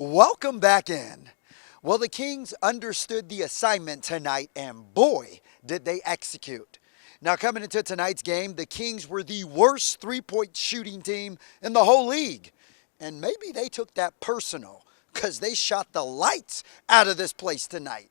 Welcome back in. Well, the Kings understood the assignment tonight, and boy, did they execute. Now, coming into tonight's game, the Kings were the worst three-point shooting team in the whole league. And maybe they took that personal because they shot the lights out of this place tonight.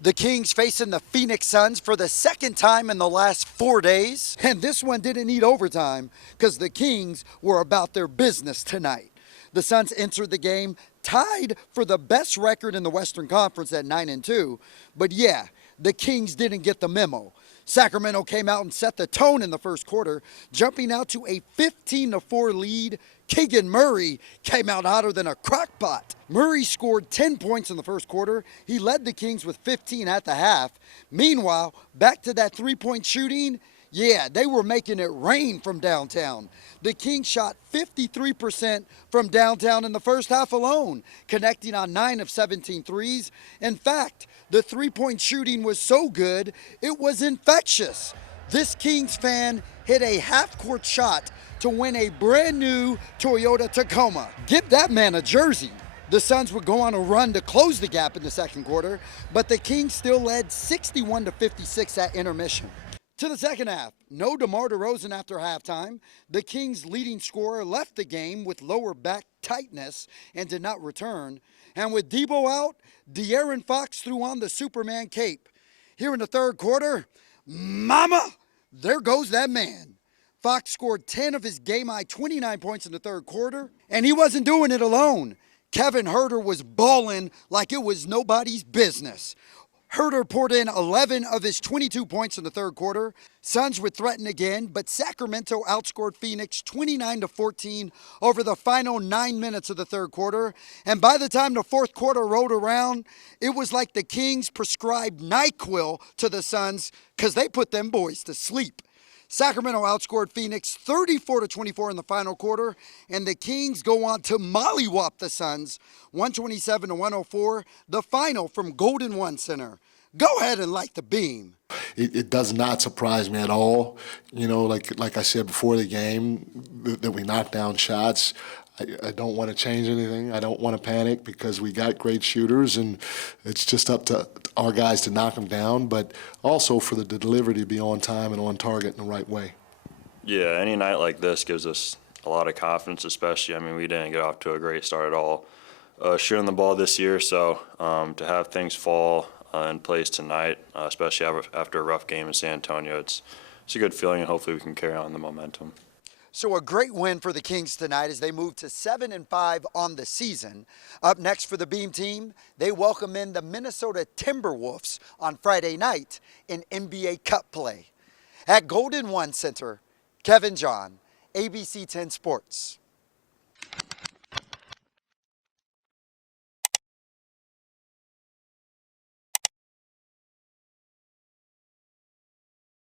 The Kings facing the Phoenix Suns for the second time in the last 4 days. And this one didn't need overtime because the Kings were about their business tonight. The Suns entered the game tied for the best record in the Western Conference at 9-2. But yeah, the Kings didn't get the memo. Sacramento came out and set the tone in the first quarter, jumping out to a 15-4 lead. Keegan Murray came out hotter than a crock pot. Murray scored 10 points in the first quarter. He led the Kings with 15 at the half. Meanwhile, back to that three-point shooting. Yeah, they were making it rain from downtown. The Kings shot 53% from downtown in the first half alone, connecting on 9 of 17 threes. In fact, the three-point shooting was so good, it was infectious. This Kings fan hit a half-court shot to win a brand new Toyota Tacoma. Give that man a jersey. The Suns would go on a run to close the gap in the second quarter, but the Kings still led 61-56 at intermission. To the second half, no DeMar DeRozan after halftime. The Kings' leading scorer left the game with lower back tightness and did not return. And with Debo out, De'Aaron Fox threw on the Superman cape. Here in the third quarter, mama, there goes that man. Fox scored 10 of his game-high 29 points in the third quarter, and he wasn't doing it alone. Kevin Huerter was balling like it was nobody's business. Huerter poured in 11 of his 22 points in the third quarter. Suns would threaten again, but Sacramento outscored Phoenix 29-14 over the final 9 minutes of the third quarter. And by the time the fourth quarter rolled around, it was like the Kings prescribed NyQuil to the Suns because they put them boys to sleep. Sacramento outscored Phoenix 34-24 in the final quarter, and the Kings go on to mollywop the Suns 127-104, the final from Golden One Center. Go ahead and light the beam. It does not surprise me at all. You know, like I said before the game, that we knocked down shots. I don't want to change anything. I don't want to panic because we got great shooters, and it's just up to our guys to knock them down, but also for the delivery to be on time and on target in the right way. Yeah, any night like this gives us a lot of confidence, especially. I mean, we didn't get off to a great start at all shooting the ball this year, so to have things fall in place tonight, especially after a rough game in San Antonio, it's a good feeling, and hopefully we can carry on the momentum. So a great win for the Kings tonight as they move to 7-5 on the season. Up next for the Beam team, they welcome in the Minnesota Timberwolves on Friday night in NBA Cup play. At Golden One Center, Kevin John, ABC 10 Sports.